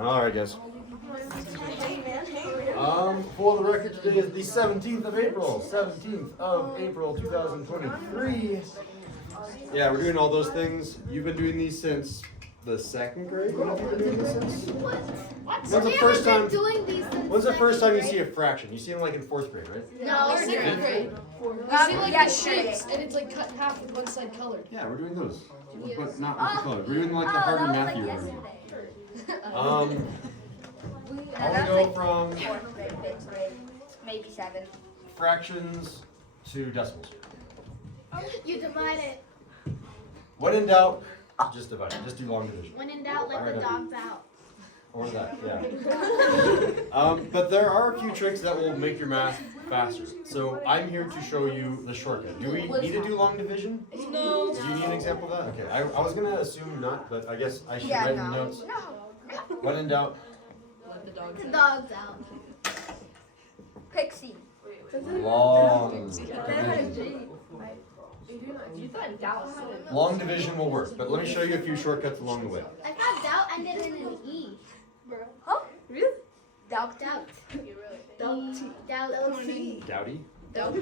All right, guys. For the record, today is the 17th of April. 17th of April, 2023. Yeah, we're doing all those things. You've been doing these since the second grade? When have you been doing this since? What? When's the first time? When's the first time you grade? see a fraction? You see them like in 4th grade, right? No, Second grade. You see like the shapes and it's like cut in half with one side colored. Yeah, we're doing those. But not with the color. We're doing like the harder math year version. I want to go from 4th grade, 5th grade, maybe 7th. fractions to decimals. You divide it. When in doubt, just divide it. Just do long division. When in doubt, let the dogs out. Or that, yeah. But there are a few tricks that will make your math faster. So I'm here to show you the shortcut. Do we need to do long division? No. Do you need an example of that? Okay, I was going to assume not, but I guess I should write in the notes. When in doubt, Let the dogs The out. dogs out. Pixie. long long division will work. But let me show you a few shortcuts along the way. I thought doubt ended in an E. Huh? Really? Doubt. Doubt. Doubt. Dowdy? Doubt,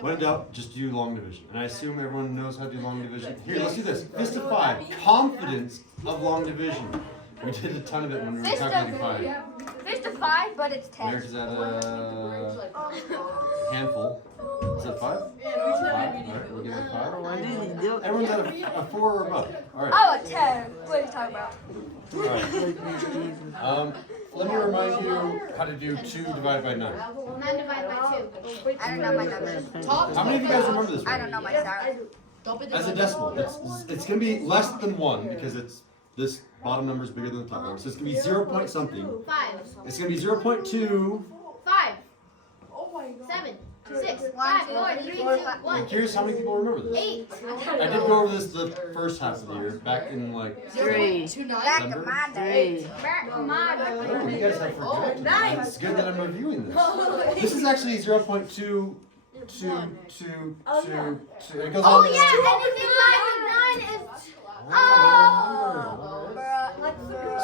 When in doubt, just do long division. And I assume everyone knows how to do long division. Here, let's do this. Fist of 5. Confidence of long division. We did a ton of it when we were calculating 5. Fist of 5, but it's 10. There's that handful. Is that 5? It's 5. Alright, we'll give it 5. Everyone's at a 4 or above. Alright. Oh, a 10. What are you talking about? Alright. Let me remind you how to do 2 divided by 9. 9 divided by 2. I don't know my numbers. How many of you guys remember this I one? don't know my style. As a decimal, it's going to be less than 1 because it's this bottom number is bigger than the top number. So it's going to be 0 point something. 5. It's going to be 0.2. 5. 7. 6. 5. 4. 3. 2. 1. I'm curious how many people remember this. 8. I did go over this the first half of the year, back in like 3. Back in my day. Back in my day. Oh, you guys have forgotten. It's good that I'm reviewing this. This is actually 0.2. It goes Oh on yeah, anything higher than 9 is.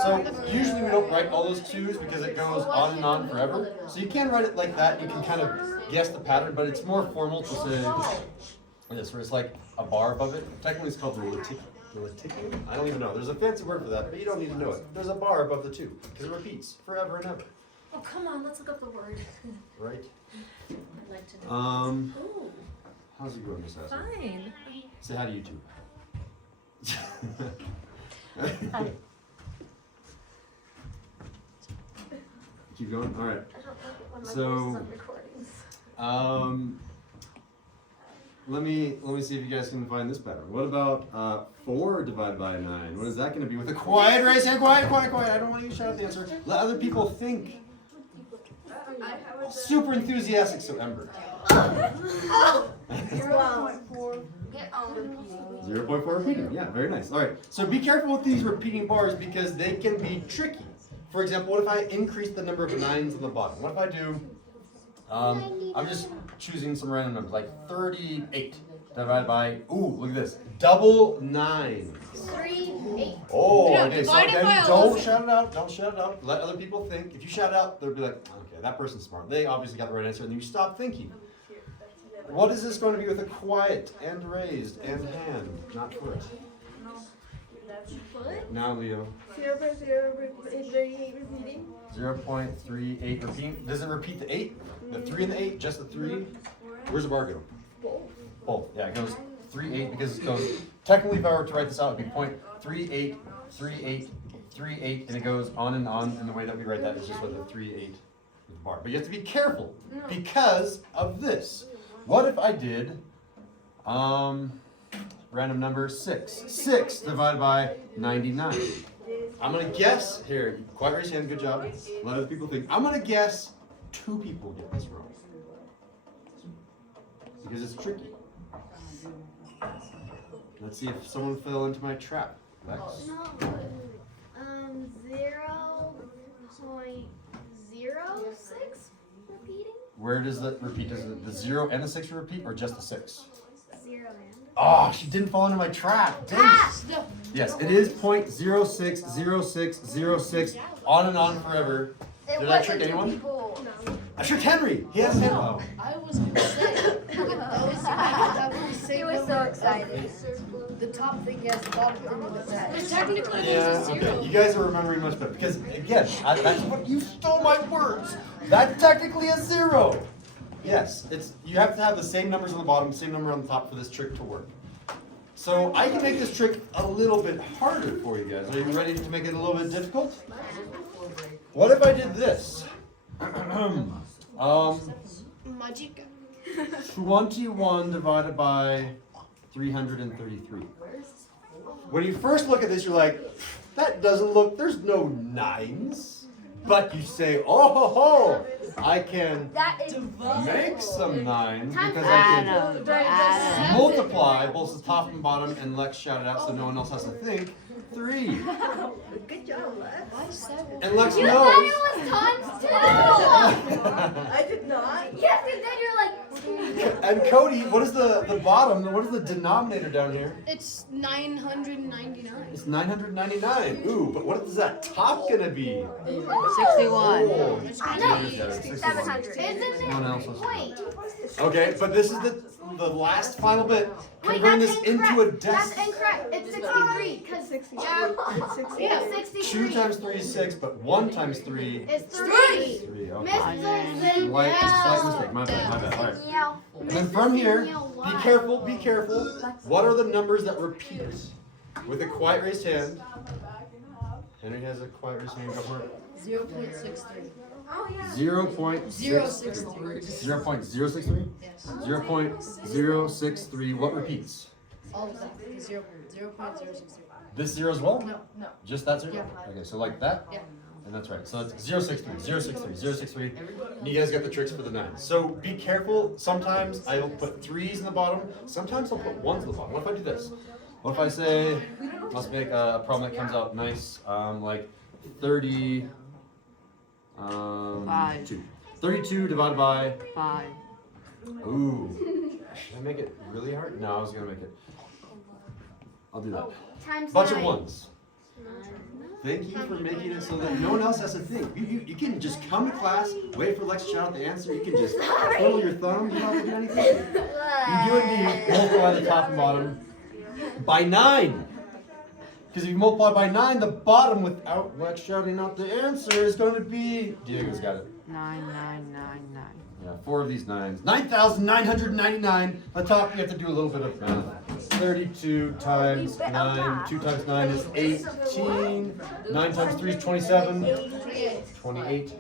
So usually we don't write all those 2's because it goes on and on forever. So you can write it like that. You can kind of guess the pattern, but it's more formal to say this, where it's like a bar above it. Technically, it's called the laticulum. I don't even know. There's a fancy word for that, but you don't need to know it. There's a bar above the 2 because it repeats forever and ever. Oh, come on, let's look up the word. Right? I'd like to know. How's it going, Miss Ashley? Fine. Say hi to YouTube. Keep going. All right. So, let me see if you guys can find this pattern. What about 4 divided by 9? What is that going to be? With a quiet raise hand, quiet. I don't want you to shout out the answer. Let other people think. Super enthusiastic. So Ember. 0.4 repeating. Yeah, very nice. All right. So be careful with these repeating bars because they can be tricky. For example, what if I increase the number of 9s on the bottom? What if I do? I'm just choosing some random numbers like 38 divided by. Ooh, look at this. Double 9. 3. 8. Oh, Yeah, okay. So divide it again, by don't 11. shout it out. Don't shout it out. Let other people think. If you shout it out, they'll be like, okay, that person's smart. They obviously got the right answer, and then you stop thinking. What is this going to be with a quiet and raised and hand, not foot? Now, Leo. 0.038 repeating. 0.38 repeating. Does it repeat the 8? The 3 and the 8? Just the 3? Where's the bar go? Both. Yeah, it goes 3, 8 because it goes. Technically, if I were to write this out, it'd be 0.38, 3, 8, 3, 8, and it goes on. And the way that we write that is just with a 3, 8 with the bar. But you have to be careful because of this. What if I did random number 6? 6 divided by 99. I'm going to guess here. Quiet raise your hand. Good job. Let other people think. I'm going to guess 2 people get this wrong. Because it's tricky. Let's see if someone fell into my trap. Lex? No. 0.06 repeating. Where does that repeat? Does the 0 and the 6 repeat, or just the 6? 0 and. Oh, she didn't fall into my trap. Dang it. Yes, it is 0.060606 on and on forever. Did I trick anyone? I tricked Henry. He has him. Oh. I was gonna say, with those, that was the He same was so number. excited. The top thing has the bottom thing with that. Because technically Yeah, there's a okay. zero. You guys are remembering much better because again, that's what you stole my words. That's technically a 0. Yes, it's you have to have the same numbers on the bottom, same number on the top for this trick to work. So I can make this trick a little bit harder for you guys. Are you ready to make it a little bit difficult? What if I did this? Magic. 21 divided by 333. When you first look at this, you're like, that doesn't look, there's no 9s. But you say, oh ho ho, I can That is make some 9s because I Adam. can multiply both the top and bottom, and Lex shouted out so no one else has to think, 3. good job, Lex. Why 7? And Lex You knows. said it was times 2! I did not. Yes, you did. You're like. And Cody, what is the bottom, what is the denominator down here? It's 999. It's 999. Ooh, but what is that top gonna be? 61. Oh, It's I gonna know. be 700. Isn't No one it? else was. Wait. Okay, but this is the last final bit. Wait, Convert that's this incorrect. into a That's decimal. incorrect. It's 63. Because yeah, it's 63. 2 times 3 is 6, but 1 times 3 It's 3. 3. Missed Okay. the Slight mistake. My bad. All right. And then from here, be careful. Be careful. What are the numbers that repeat? With a quiet raised hand. Henry has a quiet raised hand. Go for it. 0.63. 0.063. 0.063. Yes. 0.063. What repeats? All of that. 0.063. This 0 as well? No. Just that 0? Yeah. Okay, so like that? Yeah. And that's right. So it's 063, 063, 063. And you guys got the tricks for the 9s. So be careful. Sometimes I will put 3s in the bottom. Sometimes I'll put 1s in the bottom. What if I do this? What if I say, let's make a problem that comes out nice, like 32. 32 divided by, 5. ooh. Should I make it really hard? No, I was going to make it. I'll do that. Times Bunch of 9. 1s. Thank you for making it so that no one else has to think. You can just come to class, wait for Lex to shout out the answer. You can just twiddle your thumb. You don't have to do anything. You do indeed multiply the top and bottom by 9. Because if you multiply by 9, the bottom without Lex shouting out the answer is going to be... Diego's got it. 9999. Yeah, 4 of these 9s. 9,999. On top, you have to do a little bit of math. 32 times 9. 2 times 9 is 18. 9 times 3 is 27. 28.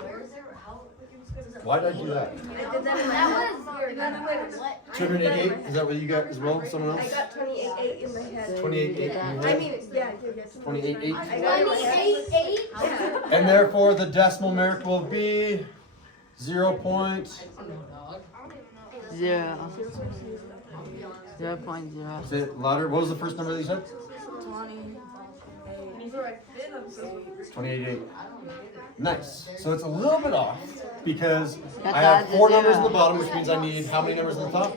Why did I do that? That was. 288? Is that what you got as well? Someone I else? got 28.8 in my head. 28.8 in your I head? mean, yeah, you get 28.8? I got it in my head. 28.8. And therefore, the decimal mark will be 0. 0. 0.0. Say it louder. What was the first number that you said? 28.8. Nice. So it's a little bit off because I have 4 numbers in the bottom, which means I need how many numbers in the top?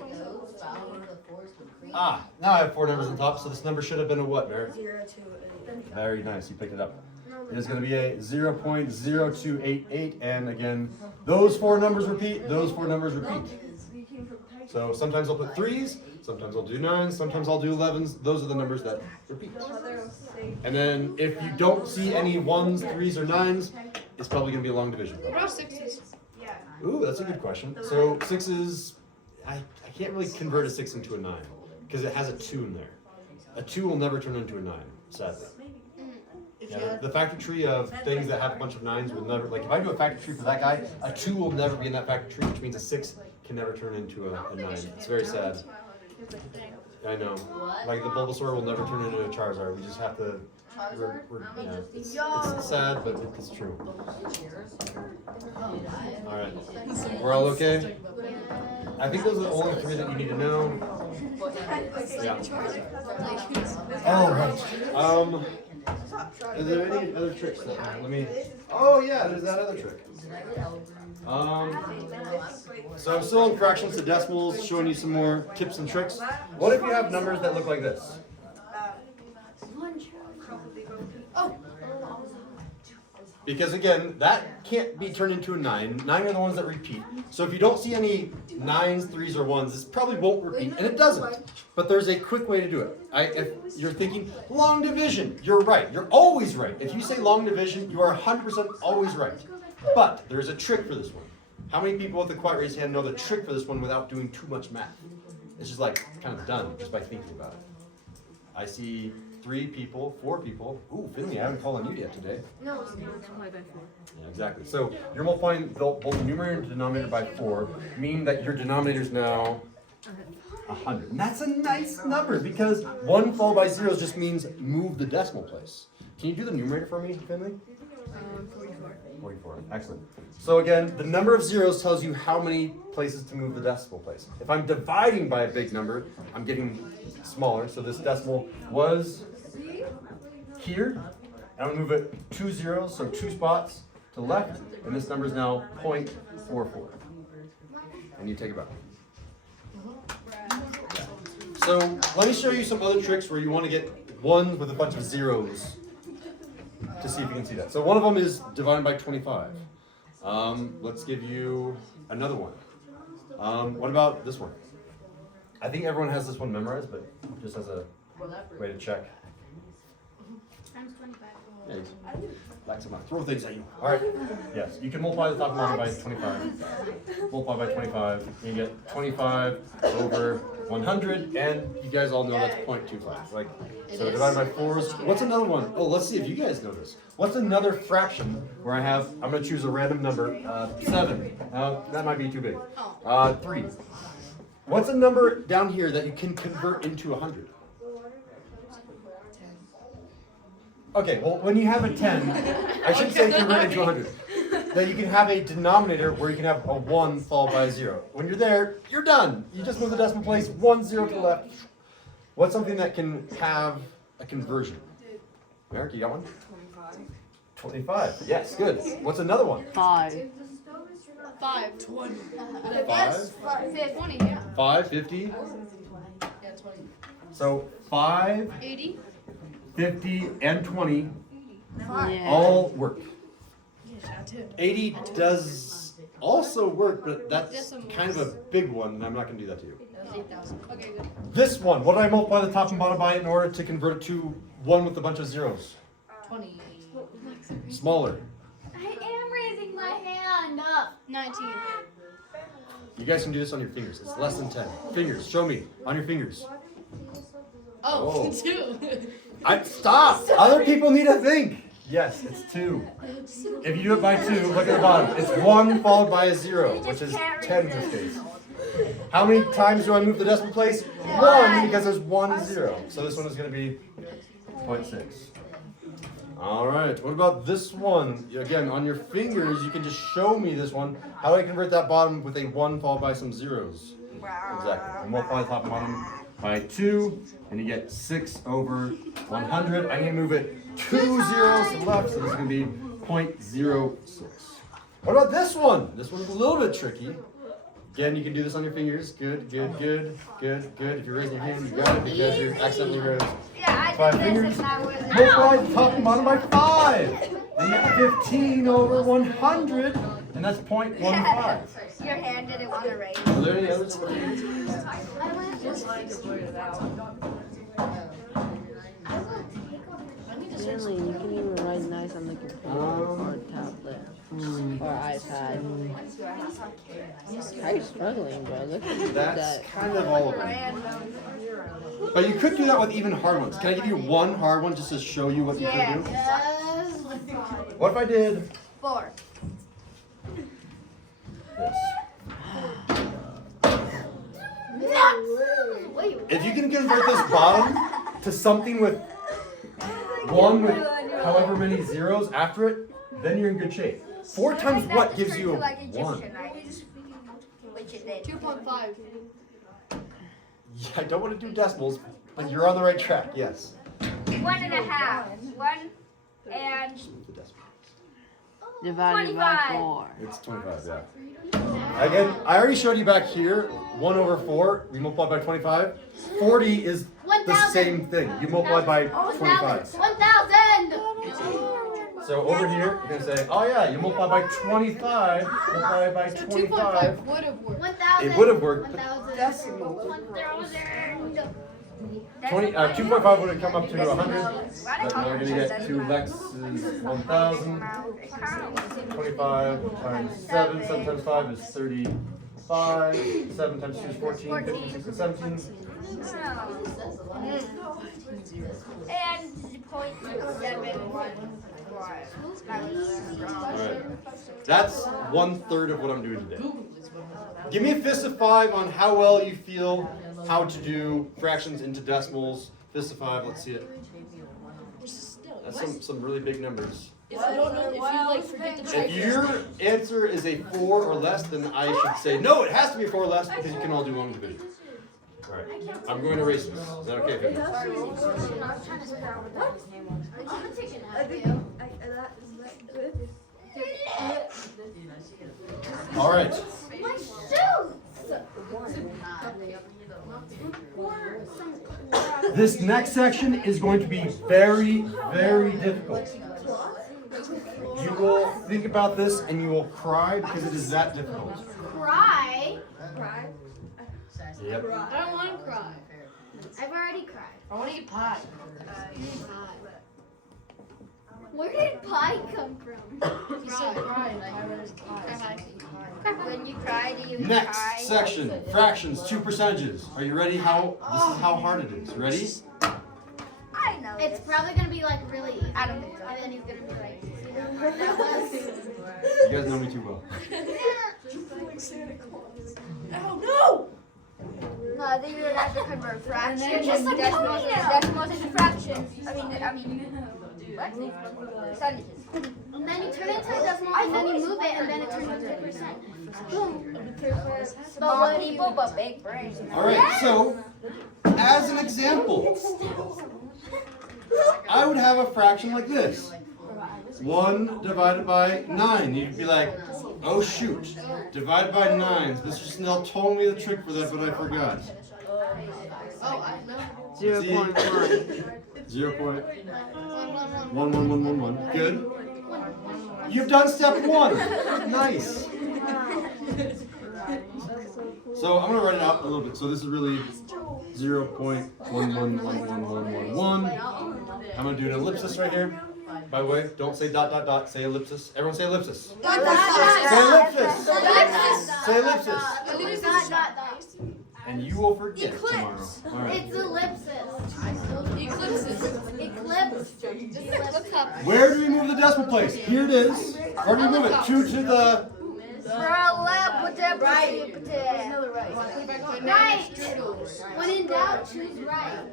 Ah, now I have 4 numbers on top, so this number should have been a what, Barrett? 0 to 8. Very nice, you picked it up. It is going to be a 0.0288, and again, those 4 numbers repeat, those 4 numbers repeat. So sometimes I'll put 3s, sometimes I'll do 9s, sometimes I'll do 11s. Those are the numbers that repeat. And then if you don't see any 1s, 3s, or 9s, it's probably going to be a long division. What about 6s? Ooh, that's a good question. So 6s, I can't really convert a 6 into a 9 because it has a 2 in there. A 2 will never turn into a 9, sadly. Yeah, the factor tree of things that have a bunch of 9s will never, like if I do a factor tree for that guy, a 2 will never be in that factor tree, which means a 6 can never turn into a 9. It's very sad. I know. Like the Bulbasaur will never turn into a Charizard. We just have to, it's sad, but it's true. Alright. We're all okay? I think those are the only 3 that you need to know. Yeah. Oh, right. Are there any other tricks? Let me. Oh yeah, there's that other trick. So I'm still in fractions to decimals, showing you some more tips and tricks. What if you have numbers that look like this? Oh. Because again, that can't be turned into a 9. 9 are the ones that repeat. So if you don't see any 9s, 3s, or 1s, this probably won't repeat, and it doesn't. But there's a quick way to do it. If you're thinking long division, you're right. You're always right. If you say long division, you are 100% always right. But there's a trick for this one. How many people with the quiet raised hand know the trick for this one without doing too much math? It's just like kind of done just by thinking about it. I see 3 people, 4 people. Ooh, Finley, I haven't called on you yet today. No. Yeah, exactly. So you're multiplying both the numerator and denominator by 4, meaning that your denominator is now 100. And that's a nice number because 1 followed by 0 just means move the decimal place. Can you do the numerator for me, Finley? 44. 44. Excellent. So again, the number of zeros tells you how many places to move the decimal place. If I'm dividing by a big number, I'm getting smaller. So this decimal was here. And I'm going to move it 2 zeros, so 2 spots to the left. And this number is now 0.44. And you take it back. So let me show you some other tricks where you want to get 1 with a bunch of zeros to see if you can see that. So one of them is divided by 25. Let's give you another one. What about this one? I think everyone has this one memorized, but just as a way to check. Times 25. Yeah, like to throw things at you. All right. Yes, you can multiply the top number by 25. Multiply by 25. You get 25 over 100, and you guys all know that's 0.25. Like, so divided by 4s. What's another one? Oh, let's see if you guys know this. What's another fraction where I'm going to choose a random number, 7. That might be too big. 3. What's a number down here that you can convert into 100? Okay, well, when you have a 10, I should say convert into 100. Then you can have a denominator where you can have a 1 followed by a 0. When you're there, you're done. You just move the decimal place 1 0 to the left. What's something that can have a conversion? Eric, you got one? 25. Yes, good. What's another one? 5. 5. 20. 5. 20, yeah. 5, 50. Yeah, 20. So 5, 80. 50, and 20 Yeah. all work. Yeah, 80 does also work, but that's kind of a big one, and I'm not going to do that to you. 8,000. Okay, good. This one, what do I multiply the top and bottom by in order to convert it to one with a bunch of zeros? 20. Smaller. I am raising my hand up. 19. You guys can do this on your fingers. It's less than 10. Fingers, show me. On your fingers. Oh, Oh. 2. Stop! Other people need to think. Yes, it's 2. If you do it by 2, look at the bottom. It's 1 followed by a 0, which is 10 in this case. How many times do I move the decimal place? 1, because there's 1 0. So this one is going to be 0.6. All right, what about this one? Again, on your fingers, you can just show me this one. How do I convert that bottom with a 1 followed by some zeros? Exactly. I multiply the top and bottom by 2, and you get 6 over 100. I need to move it 2 zeros to the left, so this is going to be 0.06. What about this one? This one's a little bit tricky. Again, you can do this on your fingers. Good, good, good, good, good. If you're raising your hand, you got it because you're accidentally raised. Yeah, I 5 did fingers. this and I was. Multiply the top and bottom by 5. And you get 15 over 100, and that's 0.15. Your hand didn't want to raise. Are there any others? Really, you can even write nice on the computer or tablet or iPad. How are you struggling, bro? Look at That's that. kind of all of them. But you could do that with even hard ones. Can I give you one hard one just to show you what you can do? What if I did 4. this? Wait. If you can convert this bottom to something with 1 with however many zeros after it, then you're in good shape. 4 times what gives you a 1? 2.5. Yeah, I don't want to do decimals, but you're on the right track, yes. 1.5. 1 and Divided by 4. It's 25, yeah. Again, I already showed you back here, 1 over 4, we multiply by 25. 40 is the 1,000. same thing. You multiply by 25. 1,000. So over here, you're going to say, oh yeah, you multiply by 25, multiply by So 25. 2.5 would have worked. 1,000. It would have worked, but 1,000. 2.5 would have come up to 100. But we're going to get 2 Lex's 1,000. 25 times 7, 7 times 5 is 35. 7 times 2 is 14, 15, 16, 17. And 0.715. Alright. That's 1/3 of what I'm doing today. Give me a fist of 5 on how well you feel how to do fractions into decimals. Fist of 5, let's see it. That's some really big numbers. If you don't know, if you like forget the If trifles. your answer is a 4 or less, then I should say, no, it has to be a 4 or less because you can all do long division. Alright, I'm going to erase this. Is that okay for you? Alright. My shoes. This next section is going to be very, very difficult. You will think about this and you will cry because it is that difficult. Cry. Yep. I don't want to cry. I've already cried. I want to eat pie. Where did pie come from? He said cry. And I read pie. When you cry, do you Next section, fractions, 2 percentages. Are you ready? This is how hard it is. Ready? I know. It's probably gonna be like really easy. I don't think so. And then he's gonna be like, see how hard that was? You guys know me too well. Oh no! No, I think you're gonna have to convert fractions. then just like decimals into fractions. I mean, what? Percentages. And then you turn it into a decimal, and then you move it, and then it turns into a percent. Boom. Small people, but big brains. Alright, so, as an example, I would have a fraction like this. 1 divided by 9. You'd be like, oh shoot, divided by 9s. Mr. Snell told me the trick for that, but I forgot. Oh, I know. 0.1. 0.111111. Good. You've done step 1. Nice. So I'm gonna write it out a little bit. So this is really 0.111111. I'm gonna do an ellipsis right here. By the way, don't say dot dot dot. Say ellipsis. Everyone say ellipsis. Say ellipsis. Say ellipsis. And you will forget tomorrow. All right. It's ellipsis. Eclipses. Eclipse. Where do we move the decimal place? Here it is. Where do we move it? 2 to the. Right. Right. When in doubt, choose right.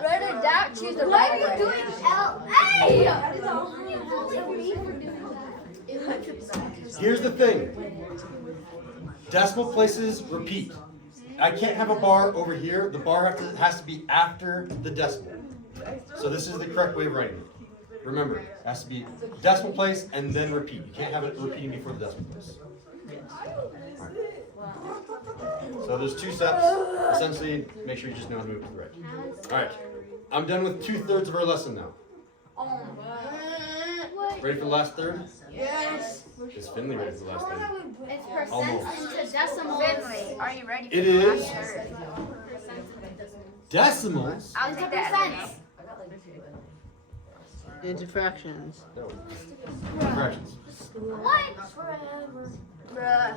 When in doubt, choose the Why right are you way. doing L-A? You bullied me for doing that. Here's the thing. Decimal places repeat. I can't have a bar over here. The bar has to be after the decimal. So this is the correct way of writing it. Remember, it has to be decimal place and then repeat. You can't have it repeating before the decimal place. So there's 2 steps. Essentially, make sure you just know how to move to the right. Alright. I'm done with 2/3 of our lesson now. Ready for the last third? Yes. Is Finley ready for the last third? It's percent Almost. into decimals. Are you ready for It the is last third? decimals. I'll Into take that as a percents. Into fractions. No. Fractions. What? Bruh.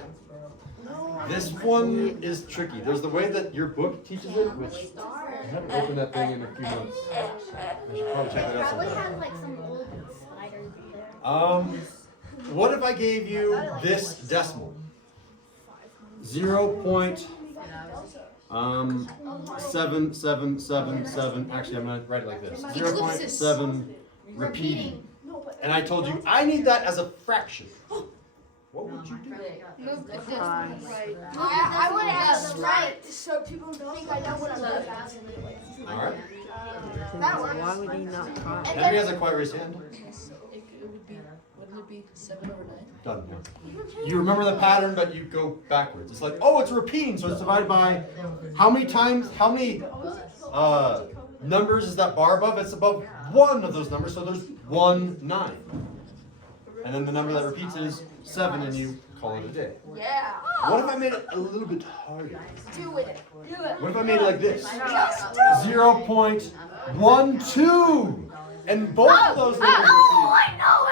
This one is tricky. There's the way that your book teaches it, which I haven't opened that thing in a few months. I should probably check that out Probably sometime. have like some old spiders there. What if I gave you this decimal? 0.7777. Actually, I'm gonna write it like this. 0.7 repeating. And I told you I need that as a fraction. What would you do? Move the decimal right. I would have That's the right. right, so people don't think I know what I'm doing. All right. Why would he not try? Henry has a quiet raised hand. It would be, wouldn't it be 7 over 9? Done. Yeah. You remember the pattern, but you go backwards. It's like, oh, it's repeating, so it's divided by how many times, how many numbers is that bar above? It's above one of those numbers, so there's 1, 9. And then the number that repeats is 7, and you call it a day. Yeah. What if I made it a little bit harder? Do it. Do it. What if I made it like this? Just do 0.12, and both of those numbers Oh, repeat. I know it.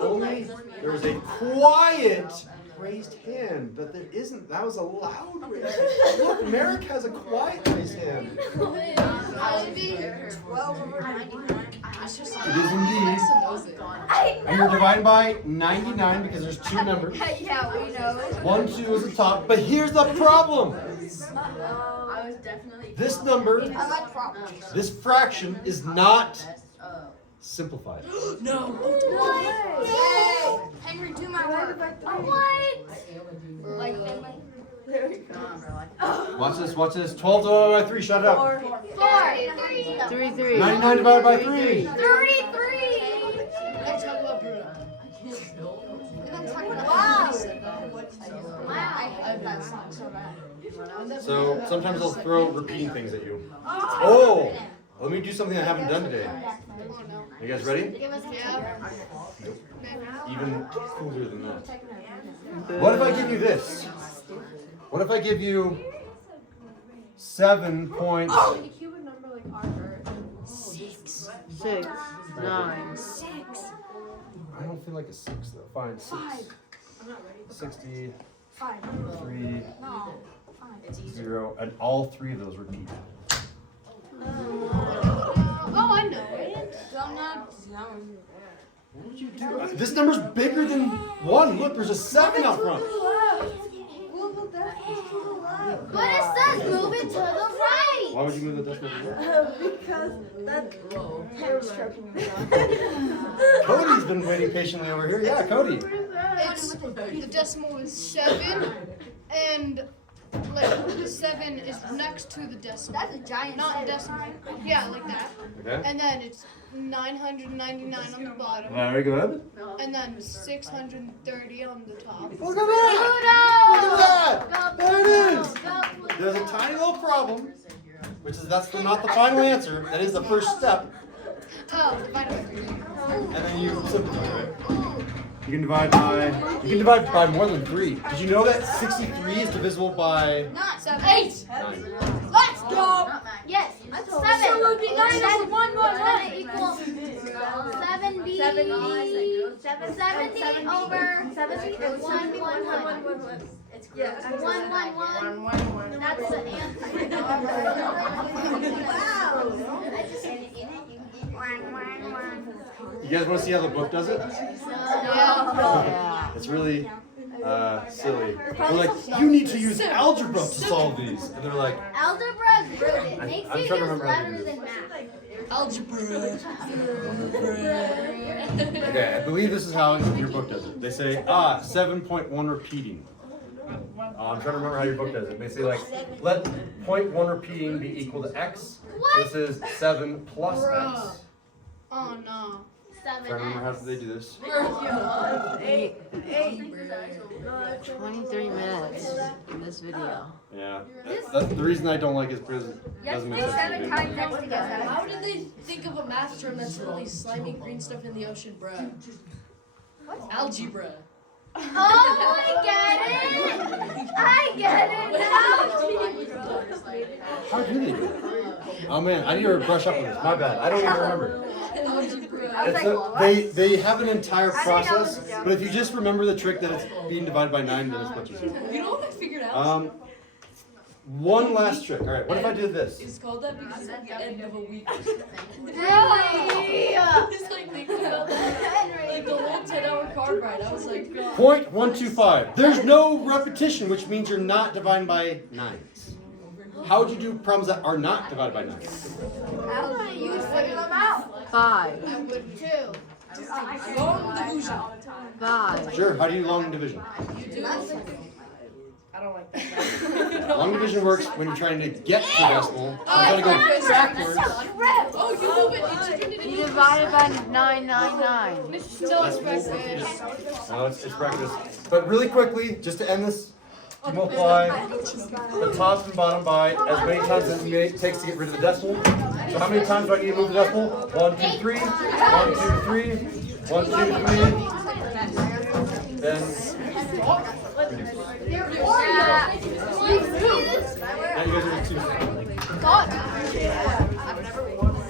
Only there was a quiet raised hand, but there isn't. That was a loud raised hand. Look, Merrick has a quiet raised hand. It would be 12 over 99. It's just It is indeed. And you're dividing by 99 because there's 2 numbers. Yeah, we know. 1, 2 is the top. But here's the problem. I was definitely. This number, I like problems. this fraction is not simplified. No. Henry, do my work. What? Like Finley. Watch this, watch this. 12 divided by 3, shut it up. 3, 3. 99 divided by 3. 3. Let's talk about Bruno. Wow. I hate that song so bad. So sometimes they'll throw repeating things at you. Oh! Let me do something I haven't done today. You guys ready? Even cooler than that. What if I give you this? What if I give you 7 points? 6, 9. I don't feel like a 6 though. Fine, 6. 60, 3, 0, and all 3 of those repeat. Oh, I know it. What would you do? This number's bigger than 1. Look, there's a 7 out front. But it says move it to the right. Why would you move the decimal to the left? Because that's Henry's stroking me. Cody's been waiting patiently over here. Yeah, Cody. It's, the decimal is 7, and like the 7 is next to the decimal. That's a giant Not seven. decimal. Yeah, like that. Okay. And then it's 999 on the bottom, Very good. and then 630 on the top. Look at that! Look at that! There it is! There's a tiny little problem, which is not the final answer. That is the first step. Oh, divided by 3. And then you simplify, right? You can divide by more than 3. Did you know that 63 is divisible by 8. 9? Let's go. Yes, 7. So it would be 9 over 1 more 1 equals 70. 70 over 1, 100. Yeah, 1, 1, 1. That's the answer. You guys want to see how the book does it? Yeah. It's really silly. They're like, you need to use algebra to solve these. And they're like, Algebra is rude. It makes I'm you trying to use remember how to do letters this. and math. Algebra. okay, I believe this is how your book does it. They say, 7.1 repeating. I'm trying to remember how your book does it. They say, like, let 0.1 repeating be equal to x. This is 7 plus x. Oh no. Trying to remember how they do this. 23 minutes in this video. Yeah. That's the reason I don't like it is because it You have doesn't to make do sense 7 to me. times next together. How did they think of a math term that's really slimy green stuff in the ocean, bruh? Algebra. Oh, I get it. I get it now. How do they do it? Oh man, I need to brush up on this. My bad. I don't even remember. They have an entire process, but if you just remember the trick that it's being divided by 9, then it's much easier. You know what I figured out? One last trick. All right, what if I did this? It's called that because it's at the end of a week. Really? It's like thinking about that. Like the whole 10-hour car ride. I was like, 0.125. There's no repetition, which means you're not dividing by 9s. How would you do problems that are not divided by 9s? How do you figure them out? 5. I would too. Long division. 5. Sure, how do you long division? You do I don't like that. Long division works when you're trying to get to decimal. You're trying to go backwards. Oh, you move it. You divided by 999. No, it's breakfast. No, it's practice. But really quickly, just to end this, you multiply the top and bottom by as many times as it takes to get rid of the decimal. So how many times do I need to move the decimal? 1, 2, 3. 1, 2, 3. 1, 2, 3. Then reduce. Now you guys are two.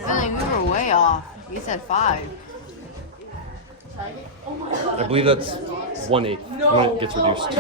Really, we were way off. We said 5. I believe that's 1/8 when it gets reduced.